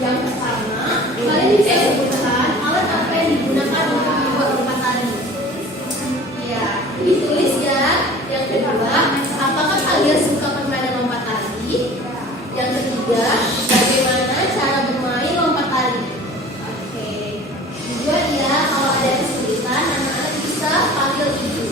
Yang pertama Jadi saya sebutkan alat apa yang digunakan untuk membuat lompat tali. Ya, ditulis ya. Yang kedua, apakah kalian suka permainan lompat tali? Yang ketiga, bagaimana cara bermain lompat tali? Oke. Juga ya, kalau ada kesulitan, anak-anak bisa panggil ibu.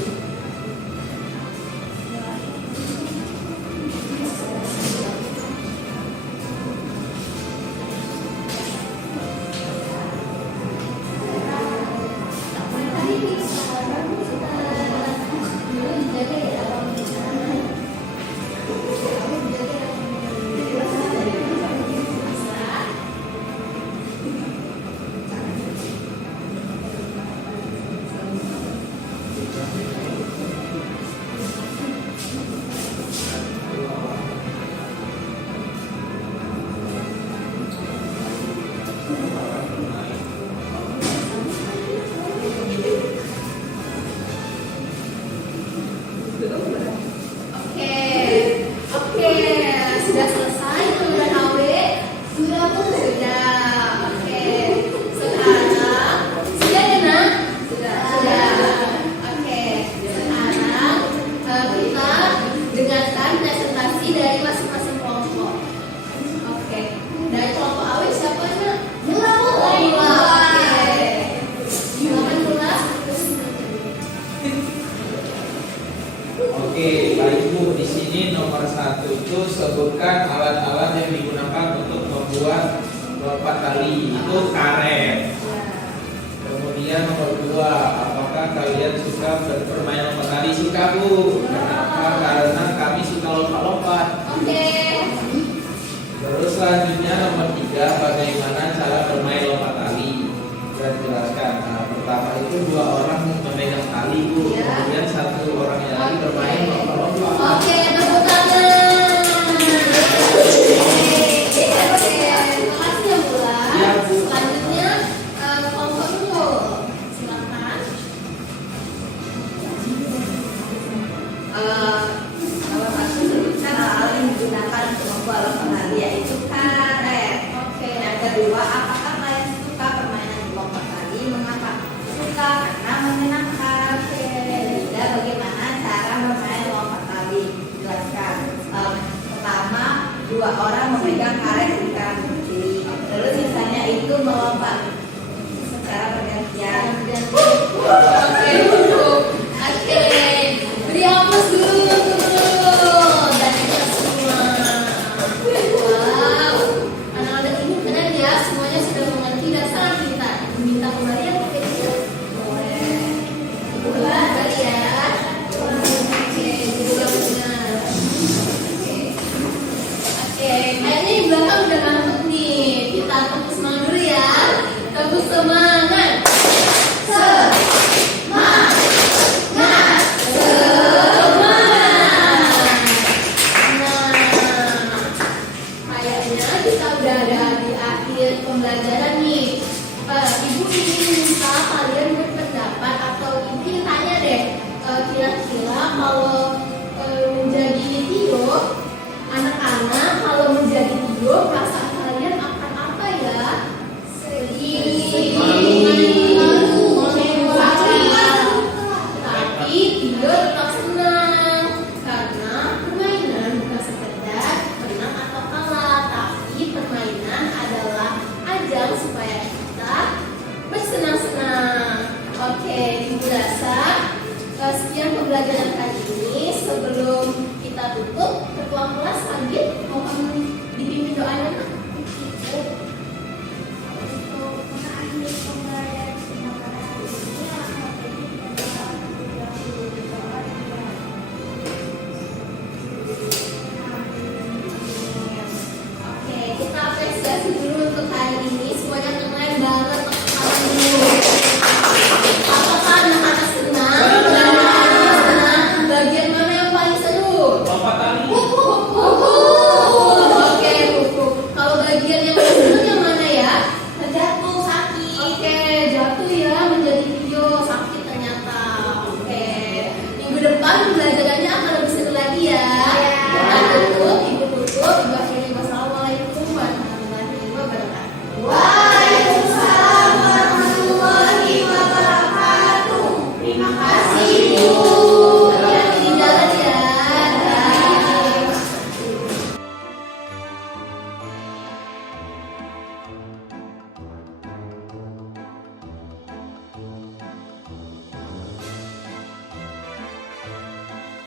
Oke, sudah selesai tulisan HW? Sudah Bu? Sudah. Oke, sekarang sudah ya Nak? Sudah. Oke, sekarang kita dengarkan presentasi dari masing-masing kelompok. Oke, dari kelompok AW siapa Nak? Mula Bu. Mula. Oke. Silakan Mula. Oke, baik Bu. Di sini nomor 1 itu sebutkan alat-alat yang digunakan untuk membuat lompat tali. Itu karet. Kemudian nomor 2, apakah kalian suka bermain lompat tali? Suka Bu. Kenapa? Karena kami suka lompat-lompat. Oke. Terus selanjutnya nomor 3, bagaimana cara bermain lompat tali? Saya jelaskan. Nah, pertama itu 2 orang memegang tali Bu. Ya. Kemudian 1 orang yang lagi bermain lompat-lompat. Oke, tepuk tangan. Oke, makasih ya Mula. Iya, Bu. Selanjutnya kelompok dulu. Silakan. Nomor 1 sebutkan alat yang digunakan untuk membuat lompat tali, yaitu karet. Oke. Yang kedua, apakah kalian suka permainan lompat tali? Mengapa? Suka karena menyenangkan. Ketiga, bagaimana cara bermain lompat tali? Jelaskan. Pertama, 2 orang memegang karet di kanan kiri. Terus sisanya itu melompat secara bergantian. Oke, duduk. Oke. Beri aplaus dulu. Dari kita semua. Wow. Anak-anak ini keren ya. Semuanya sudah mengerti dan sangat pintar. Minta kembalian ke kita. Boleh. Bukan kalian. Oke, juga benar. Oke, kayaknya di belakang udah ngantuk nih. Kita tepuk semangat dulu ya. Tepuk semangat. Semangat. Nah, kayaknya kita udah ada di akhir pembelajaran nih. Ibu ingin minta kalian